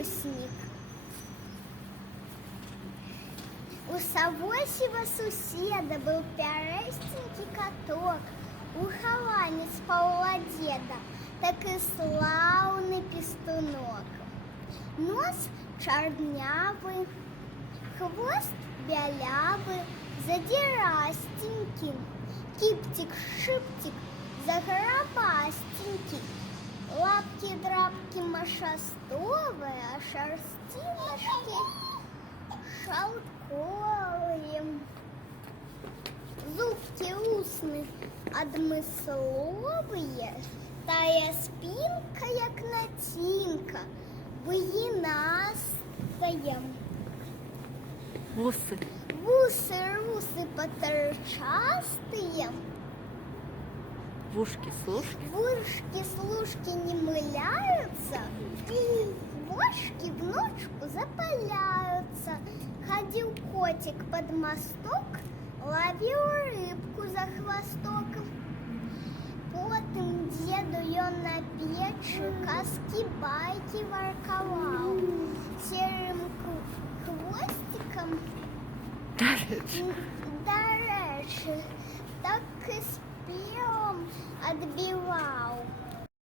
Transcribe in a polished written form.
фокусник. У Савосева суседа был пярестенький каток, ухованец Павла-деда, так и славный пестунок. Нос чорнявый, хвост белявый, задирастенький, киптик-шиптик, загробастенький, лапки-драпки машастовые, а шерстиночки шелковые, зубки устные адмысловые, тая спинка, як натінка, вигінастая. Вуси. Вусы поторчастые, Вушки-слушки. вушки-слушки не мыляются, вошки в ночку запаляются. Ходил котик под мосток, ловил рыбку за хвосток. Потом деду ён на печи казки-байки ворковал, серым хвостиком До речі. так и спевом отбивал.